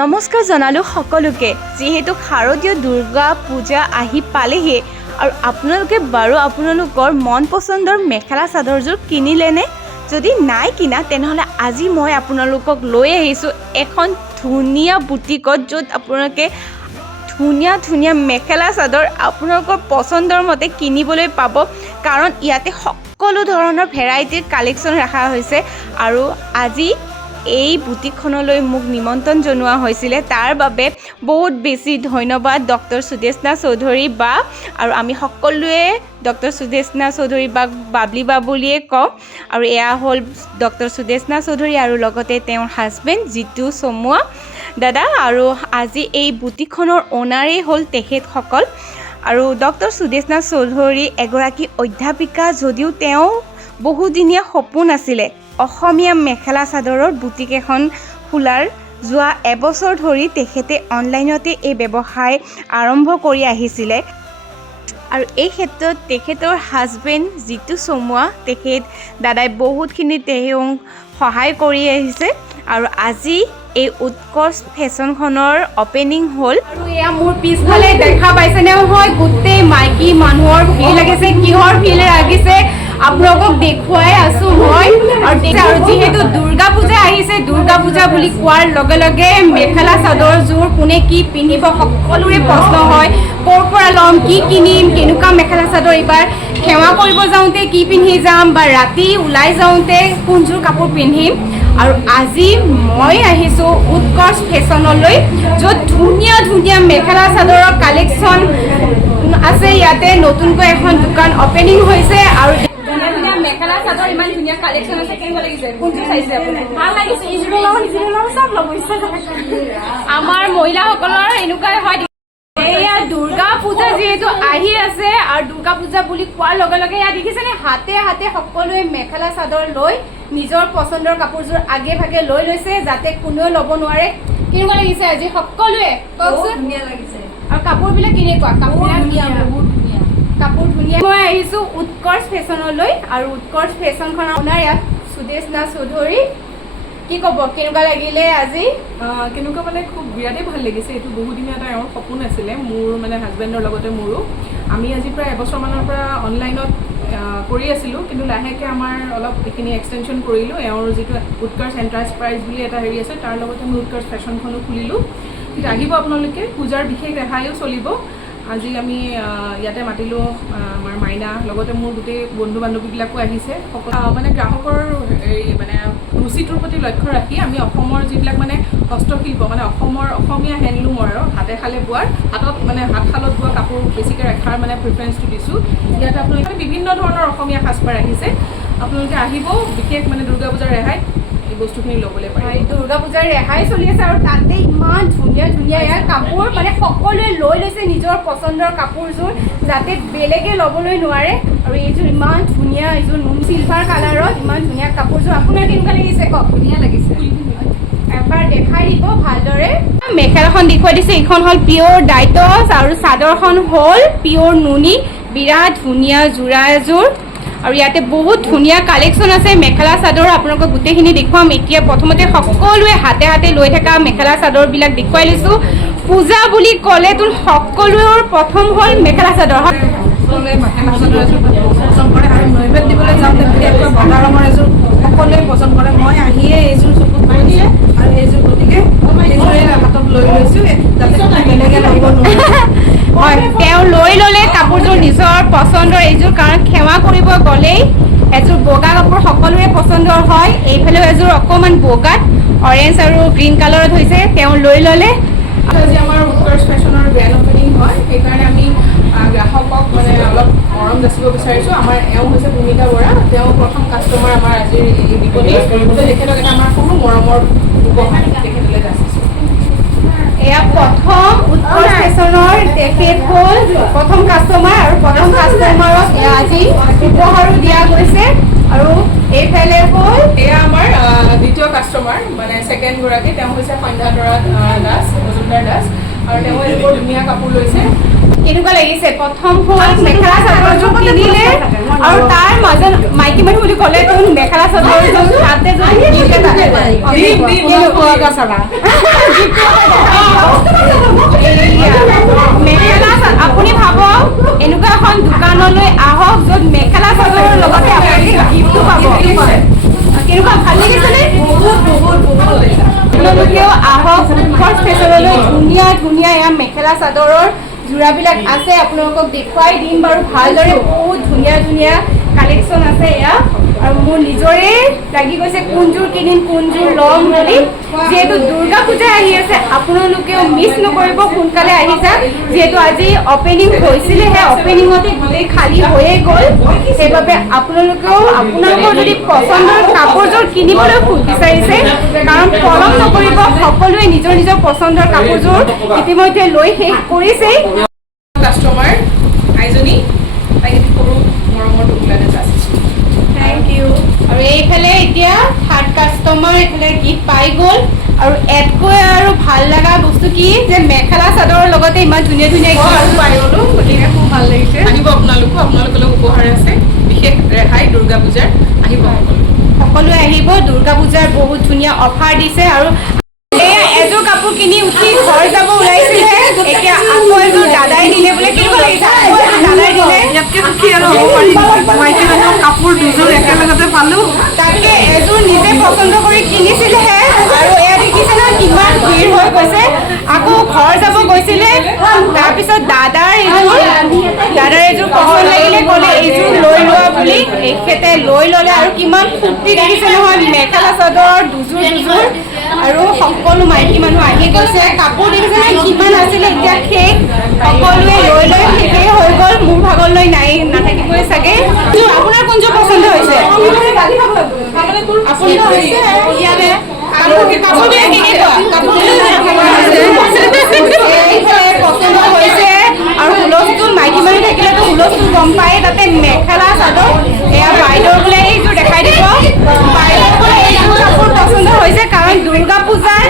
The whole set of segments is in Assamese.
নমস্কাৰ জনালোঁ সকলোকে। যিহেতু শাৰদীয় দুৰ্গা পূজা আহি পালেহি আৰু আপোনালোকে বাৰু আপোনালোকৰ মন পচন্দৰ মেখেলা চাদৰযোৰ কিনিলেনে? যদি নাই কিনা তেনেহ'লে আজি মই আপোনালোকক লৈ আহিছোঁ এখন ধুনীয়া বুটিকত, য'ত আপোনালোকে ধুনীয়া মেখেলা চাদৰ আপোনালোকৰ পচন্দৰ মতে কিনিবলৈ পাব। কাৰণ ইয়াতে সকলো ধৰণৰ ভেৰাইটিৰ কালেকশ্যন ৰখা হৈছে আৰু আজি এই বুটিকখনলৈ মোক নিমন্ত্ৰণ জনোৱা হৈছিলে। তাৰ বাবে বহুত বেছি ধন্যবাদ ডক্টৰ সুদেশনা চৌধুৰী বা, আৰু আমি সকলোৱে ডক্টৰ সুদেশনা চৌধুৰী বা বাবলি বা বুলিয়ে কওঁ। আৰু এয়া হ'ল ডক্টৰ সুদেশনা চৌধুৰী আৰু লগতে তেওঁৰ হাজবেণ্ড জিতু চমুৱা দাদা। আৰু আজি এই বুটিকখনৰ অ'নাৰেই হ'ল তেখেতসকল। আৰু ডক্টৰ সুদেশনা চৌধুৰী এগৰাকী অধ্যাপিকা, যদিও তেওঁ বহুদিনীয়া সপোন আছিলে অসমীয়া মেখেলা চাদৰৰ বুটিক এখন খোলাৰ। যোৱা এবছৰ ধৰি তেখেতে অনলাইনতে এই ব্যৱসায় আৰম্ভ কৰি আহিছিলে। আৰু এই ক্ষেত্ৰত তেখেতৰ হাজবেণ্ড জিতু চমুৱা তেখেত দাদাই বহুতখিনি তেওঁক সহায় কৰি আহিছে। আৰু আজি এই উৎকৰ্ষ ফেশ্বনখনৰ অপেনিং হ'ল। আৰু এয়া মোৰ পিছফালে দেখা পাইছে নহয়, গোটেই মাইকী মানুহৰ ভিৰ লাগিছে। কিহৰ ভিৰ লাগিছে আপোনালোকক দেখুৱাই আছোঁ মই। আৰু যিহেতু দুৰ্গা পূজা আহিছে, দুৰ্গা পূজা বুলি কোৱাৰ লগে লগে মেখেলা চাদৰযোৰ কোনে কি পিন্ধিব সকলোৰে প্ৰশ্ন হয়। ক'ৰ পৰা ল'ম, কি কিনিম, কেনেকুৱা মেখেলা চাদৰ এইবাৰ সেৱা কৰিব যাওঁতে কি পিন্ধি যাম, বা ৰাতি ওলাই যাওঁতে কোনযোৰ কাপোৰ পিন্ধিম। আৰু আজি মই আহিছোঁ উৎকৰ্ষ ফেশ্বনলৈ, য'ত ধুনীয়া মেখেলা চাদৰৰ কালেকশ্যন আছে। ইয়াতে নতুনকৈ এখন দোকান অপেনিং হৈছে আৰু মেখেলা চাদৰ ইমান ধুনীয়া কালেকশ্যন আছে। কেনেকুৱা লাগিছে? কোনটো চাইছে আপুনি? ভাল লাগিছে। চব ল'ব ইচ্ছা আমাৰ মহিলাসকলৰ এনেকুৱাই হয়। এয়া দুৰ্গা পূজা যিহেতু আহি আছে, আৰু দুৰ্গা পূজা বুলি কোৱাৰ লগে লগে এয়া দেখিছেনে, হাতে সকলোৱে মেখেলা চাদৰ লৈ নিজৰ পচন্দৰ কাপোৰযোৰ আগে ভাগে লৈ লৈছে, যাতে কোনেও ল'ব নোৱাৰে। কেনেকুৱা লাগিছে আজি সকলোৱে কওকচোন? ধুনীয়া লাগিছে। আৰু কাপোৰবিলাক কেনেকুৱা? কাপোৰ ধুনীয়া। মই আহিছোঁ উৎকৰ্ষ ফেশ্বনলৈ, আৰু উৎকৰ্ষ ফেশ্বনখনৰ অনাৰ ইয়াত সুদেশনা চৌধুৰী। কি ক'ব, কেনেকুৱা লাগিলে আজি? কেনেকুৱা মানে খুব বিৰাটেই ভাল লাগিছে। এইটো বহুদিনীয়া এটা এওঁৰ সপোন আছিলে, মোৰ মানে হাজবেণ্ডৰ লগতে মোৰো। আমি আজি প্ৰায় এবছৰমানৰ পৰা অনলাইনত কৰি আছিলোঁ, কিন্তু লাহেকৈ আমাৰ অলপ এইখিনি এক্সটেনশ্যন কৰিলোঁ। এওঁৰ যিটো উৎকৰ্ষ এণ্টাৰপ্ৰাইজ বুলি এটা হেৰি আছে, তাৰ লগতে আমি উৎকৰ্ষ ফেশ্বনখনো খুলিলোঁ। কিন্তু আহিব আপোনালোকে, পূজাৰ বিশেষ ৰেহাইও চলিব। আজি আমি ইয়াতে মাতিলোঁ আমাৰ মাইনা, লগতে মোৰ গোটেই বন্ধু বান্ধৱীবিলাকো আহিছে। মানে গ্ৰাহকৰ মানে ৰুচিটোৰ প্ৰতি লক্ষ্য ৰাখি আমি অসমৰ যিবিলাক মানে হস্তশিল্প, মানে অসমীয়া হেণ্ডলুমৰ আৰু হাতে শালে বোৱাৰ, হাতশালত বোৱা কাপোৰ বেছিকৈ ৰখাৰ মানে প্ৰিফাৰেঞ্চটো দিছোঁ। ইয়াতে আপোনালোকে বিভিন্ন ধৰণৰ অসমীয়া সাজপাৰ আহিছে। আপোনালোকে আহিব, বিশেষ মানে দুৰ্গা পূজাৰ ৰেহাইত এই বস্তুখিনি ল'বলৈ পাৰে। দুৰ্গা পূজাৰ ৰেহাই চলি আছে, আৰু তাতে ইমান ধুনীয়া ইয়াৰ কাপোৰ, মানে সকলোৱে লৈ লৈছে নিজৰ পচন্দৰ কাপোৰযোৰ, যাতে বেলেগে ল'বলৈ নোৱাৰে। আৰু এইযোৰ ইমান ধুনীয়া, এইযোৰ চিলভাৰ কালাৰত ইমান ধুনীয়া কাপোৰযোৰ। আপোনাৰ কেনেকুৱা লাগিছে কওক? ধুনীয়া লাগিছে। এবাৰ দেখাই দিব ভালদৰে। মেখেলাখন দেখুৱাই দিছে, এইখন হ'ল পিয়'ৰ ডাইটছ, আৰু চাদৰখন হ'ল পিয়'ৰ নুনি। বিৰাট ধুনীয়া যোৰা এযোৰ, আৰু ইয়াতে বহুত ধুনীয়া কালেকশ্যন আছে মেখেলা চাদৰ। আপোনালোকক গোটেইখিনি দেখুৱাম। এতিয়া প্ৰথমতে সকলোৱে হাতে লৈ থকা মেখেলা চাদৰবিলাক দেখুৱাই লৈছোঁ। পূজা বুলি ক'লেতো সকলোৰে প্ৰথম হ'ল মেখেলা চাদৰ। সকলোৱে মেখেলা চাদৰ এযোৰ পচন্দ কৰে, আৰু নৈবেদ্য দিবলৈ যাওঁতে বিশেষকৈ বগা ৰঙৰ এযোৰ সকলোৱে পচন্দ কৰে। মই আহিয়ে এইযোৰ চকুত পৰিছে, আৰু এইযোৰ গতিকে এইযোৰে হাতত লৈ লৈছোঁ, যাতে বেলেগে ল'ব নোৱাৰে। হয়, তেওঁ লৈ ল'লে কাপোৰযোৰ নিজৰ পচন্দৰ এইযোৰ, কাৰণ সেৱা কৰিব গ'লেই এযোৰ বগা কাপোৰ সকলোৰে পচন্দৰ হয়। এইফালেও এযোৰ অকণমান বগাত অৰেঞ্জ আৰু গ্ৰীণ কালাৰত হৈছে, তেওঁ লৈ ল'লে। আজি আমাৰ উৎকৰ্ষ ফেশ্বনৰ গ্ৰেণ্ড অপেনিং হয়, সেইকাৰণে আমি গ্ৰাহকক মানে অলপ মৰম যাচিব বিচাৰিছোঁ। আমাৰ এওঁ হৈছে ভূমিকা বৰা, তেওঁ প্ৰথম কাষ্টমাৰ আমাৰ আজিৰ এই বিপণী। তেখেতক এটা আমাৰ সৰু মৰমৰ উপহাৰ তেখেতলৈ যাচিছোঁ। এয়া প্ৰথম উৎকৰ্ষ ফেশ্বনৰ তেখেত হ'ল প্ৰথম কাষ্টমাৰ, আৰু প্ৰথম কাষ্টমাৰক আজি উপহাৰো দিয়া গৈছে। আৰু এইফালে হ'ল এয়া আমাৰ দ্বিতীয় কাষ্টমাৰ, মানে ছেকেণ্ড গৰাকী। তেওঁ হৈছে সন্ধ্যাতৰা দাস, মজুমদাৰ দাস, আৰু তেওঁ বৰ ধুনীয়া কাপোৰ লৈছে। কেনেকুৱা লাগিছে? প্ৰথম হ'ল মেখেলা চাদৰযোৰ কিনিলে, আৰু তাৰ মাজত মাইকী মানুহ বুলি ক'লে মেখেলা চাদৰযোৰ তাতে মেখেলা আপুনি ভাবক এনেকুৱা এখন দোকানলৈ আহক য'ত মেখেলা চাদৰৰ লগতে আপুনি গিফ্টটো পাব। কেনেকুৱা ভাল লাগিছেনে? আপোনালোকেও আহক উৎকৰ্ষ ফেশ্বনলৈ। ধুনীয়া ধুনীয়া এয়া মেখেলা চাদৰৰ যোৰাবিলাক আছে, আপোনালোকক দেখুৱাই দিম বাৰু ভালদৰে। বহুত ধুনীয়া ধুনীয়া কালেকশ্যন আছে এয়া, আৰু মোৰ নিজৰে লাগি গৈছে কোনযোৰ কিনিম কোনযোৰ ল'ম বুলি। যিহেতু দুৰ্গা পূজা আহি আছে, আপোনালোকেও মিছ নকৰিব, সোনকালে আহি যাওক। যিহেতু আজি অপেনিং হৈছিলেহে, অপেনিঙতে গোটেই খালী হৈয়ে গ'ল। সেইবাবে আপোনালোকেও আপোনালোকৰ যদি পচন্দৰ কাপোৰযোৰ কিনিবলৈ বিচাৰিছে, কাৰণ পলম নকৰিব, সকলোৱে নিজৰ নিজৰ পচন্দৰ কাপোৰযোৰ ইতিমধ্যে লৈ শেষ কৰিছেই। কাষ্টমাৰ আইজনী তাইক সৰু মৰমৰ টোপোলাতে যাচিছোঁ। Thank U. আৰু এইফালে এতিয়া থাৰ্ড কাষ্টমাৰ এইফালে গিফ্ট পাই গ'ল। আৰু এতকৈ আৰু ভাল লগা বস্তু কি যে মেখেলা চাদৰৰ লগতে ইমান ধুনীয়া ধুনীয়া আৰু পাই গ'লো, গতিকে খুব ভাল লাগিছে। আহিব আপোনালোকলৈ উপহাৰ আছে, বিশেষ ৰেহাই দুৰ্গা পূজাৰ। আহিব সকলোৱে আহিব, দুৰ্গা পূজাৰ বহুত ধুনীয়া অফাৰ দিছে। আৰু এয়া এযোৰ কাপোৰ কিনি উঠি ঘৰ যাব ওলাইছিলে, এতিয়া আকৌ এযোৰ দাদাই দিলে বোলে। কেনেকুৱা লাগিছে? আকৌ এযোৰ দাদাই দিলে। ইয়াতকৈ সুখী আৰু হ'ব পাৰিম? মাইকী মানুহৰ কাপোৰ দুযোৰ একেলগতে পালোঁ। তাকে এযোৰ নিজে পচন্দ কৰি কিনিছিলেহে, আৰু এয়া দেখিছে নহয় কিমান ভিৰ হৈ গৈছে। আকৌ ঘৰ যাব গৈছিলে, তাৰপিছত দাদাৰ এযোৰ পচন্দ লাগিলে, ক'লে এইযোৰ লৈ লোৱা বুলি। এখেতে লৈ ল'লে, আৰু কিমান ফূৰ্তি দেখিছে নহয়, মেখেলা চাদৰ দুযোৰ আৰু সকলো মাইকী মানুহ আহি গৈছে। কাপোৰ দেখিছে কিমান আছিলে, এতিয়া শেষ। সকলোৱে লৈ লৈ শেষেই হৈ গ'ল। মোৰ ভাগলৈ নাথাকিবই চাগে। আপোনাৰ কোনযোৰ পচন্দ হৈছে? পচন্দ হৈছে। আৰু হুলস্থুল, মাইকী মানুহ থাকিলেতো হুলস্থুল গম পায়। তাতে মেখেলা চাদৰ এয়া বাইদেউৰ বোলে এইযোৰ দেখাই দিব। বাইদেউৰ বোলে এইযোৰ কাপোৰ পচন্দ হৈছে, কাৰণ দুৰ্গা পূজাৰ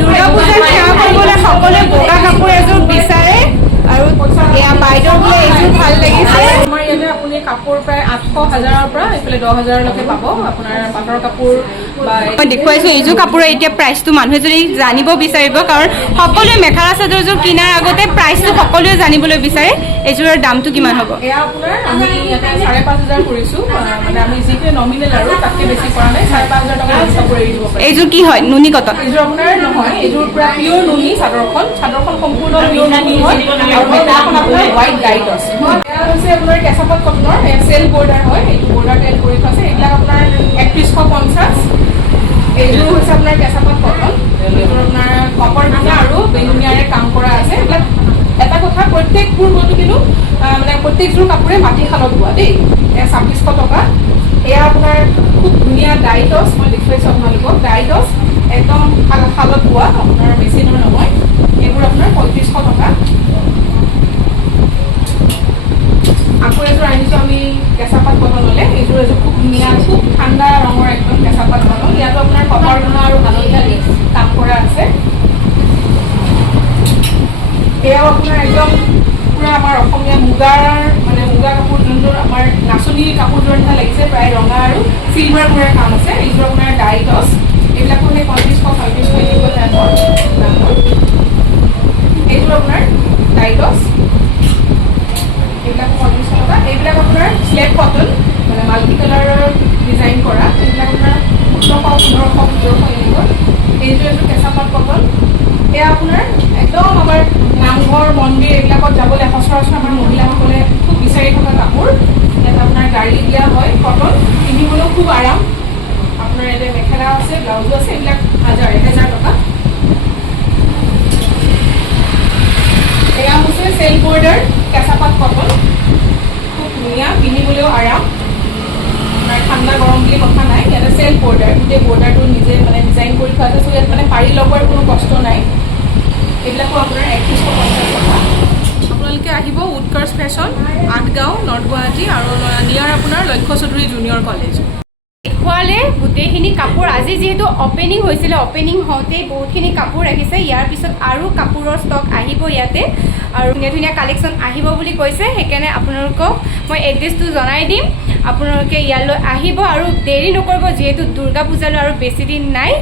দুৰ্গা পূজাৰ সেৱা কৰিবলৈ সকলোৱে বগা কাপোৰ এযোৰ বিচাৰে। আৰু এয়া বাইদেউৰ বোলে এইযোৰ ভাল লাগিছে। আমাৰ ইয়াতে আপুনি কাপোৰ প্ৰায় 800,000ৰ পৰা এইফালে 10,000লৈকে পাব। আপোনাৰ পাটৰ কাপোৰ বা মই দেখুৱাইছোঁ এইযোৰ কাপোৰৰ এতিয়া প্ৰাইচটো মানুহে যদি জানিব বিচাৰিব, কাৰণ সকলোৱে মেখেলা চাদৰযোৰ কিনাৰ আগতে প্ৰাইচটো সকলোৱে জানিবলৈ বিচাৰে। এইযোৰৰ দামটো কিমান হ'ব? এয়া আপোনাৰ আমি ইয়াতে 5,500 কৰিছোঁ। মানে আমি যিখিনি নমিনেল আৰু তাতকৈ বেছি কৰা নাই। 5,500 টকা কাপোৰ এৰি দিব পাৰিম। এইযোৰ কি হয়? নুনি কটন? এইযোৰ আপোনাৰ নহয়, এইযোৰ পুৰা পিয়ৰ নুনি। চাদৰখন সম্পূৰ্ণ পিয়ৰ নুনি হয়, আৰু মেখেলাখন আপোনাৰ হোৱাইট ডাইটছ। এয়া হৈছে আপোনাৰ কেঁচাপাত কটনৰ, এয়া চেল বৰ্ডাৰ হয়। এইটো বৰ্ডাৰ তেল কৰি থোৱা আছে। এইবিলাক আপোনাৰ 3150। এইযোৰ হৈছে আপোনাৰ কেঁচাপাত কটন। এইযোৰ আপোনাৰ কপাৰ ধুনীয়া আৰু বেঙুনীয়াৰে কাম কৰা আছে। এইবিলাক এটা কথা, প্ৰত্যেকবোৰ বস্তু কিন্তু মানে প্ৰত্যেকযোৰ কাপোৰে মাটিশালত বোৱা দেই। এয়া 2600 টকা। এয়া আপোনাৰ খুব ধুনীয়া ডাইটছ, মই দেখুৱাইছোঁ আপোনালোকক। ডাইটছ একদম শালত বোৱা, আপোনাৰ মেচিনৰ নহয়। এইবোৰ আপোনাৰ 3500 টকা। আকৌ এযোৰ আনিছোঁ আমি কেঁচাপাত কটনলৈ। এইযোৰ খুব ধুনীয়া, খুব ঠাণ্ডা ৰঙৰ একদম কেঁচাপাত কটন। ইয়াতো আপোনাৰ কপাৰ গুণা আৰু হালধীয়া দি কাম কৰা আছে। এয়াও আপোনাৰ একদম পুৰা আমাৰ অসমীয়া মুগা কাপোৰ, যোনযোৰ আমাৰ নাচনী কাপোৰযোৰ নিচিনা লাগিছে, প্ৰায় ৰঙা আৰু চিলভাৰ পুৰা কাম আছে। এইযোৰ আপোনাৰ ডাইটছ। এইবিলাকো সেই 3500 এনেকুৱা দামৰ। এইযোৰ আপোনাৰ ডাইটছ, এইবিলাক 3500 টকা। এইবিলাক আপোনাৰ স্লেব কটন, মানে মাল্টি কালাৰৰ ডিজাইন কৰা। এইবিলাক আপোনাৰ 1600, 1500 এনেকুৱা। এইযোৰ কেঁচাপাত কটন। এয়া আপোনাৰ একদম আমাৰ নামঘৰ মন্দিৰ এইবিলাকত যাবলৈ সচৰাচৰ আমাৰ মহিলাসকলে খুব বিচাৰি থকা কাপোৰ। ইয়াত আপোনাৰ গাড়ী দিয়া হয়, কটন, পিন্ধিবলৈও খুব আৰাম। আপোনাৰ ইয়াতে মেখেলা আছে, ব্লাউজো আছে। এইবিলাক 1000 টকা। এয়া হৈছে চেল বৰ্ডাৰ কেঁচাপাত কটন, খুব ধুনীয়া, পিন্ধিবলৈও আৰাম। আপোনাৰ ঠাণ্ডা গৰম বুলি কথা নাই। ইয়াতে চেল বৰ্ডাৰ, গোটেই বৰ্ডাৰটো নিজে মানে ডিজাইন কৰি থোৱা আছে। চ' ইয়াত মানে পাৰি লগোৱাৰ কোনো কষ্ট নাই। এইবিলাকো আপোনাৰ 3150 টকা। আপোনালোকে আহিব উৎকৰ্ষ ফেশ্বন, আঠগাঁও, নৰ্থ গুৱাহাটী, আৰু নিয়াৰ আপোনাৰ লক্ষ্য চৌধুৰী জুনিয়ৰ কলেজ। দেখুৱালে গোটেইখিনি কাপোৰ আজি যিহেতু অপেনিং হৈছিলে অপেনিং হওঁতেই বহুতখিনি কাপোৰ ৰাখিছে ইয়াৰ পিছত আৰু কাপোৰৰ ষ্টক আহিব ইয়াতে আৰু ধুনীয়া ধুনীয়া কালেকশ্যন আহিব বুলি কৈছে সেইকাৰণে আপোনালোকক মই এড্ৰেছটো জনাই দিম আপোনালোকে ইয়ালৈ আহিব আৰু দেৰি নকৰিব যিহেতু দুৰ্গা পূজালৈ আৰু বেছি দিন নাই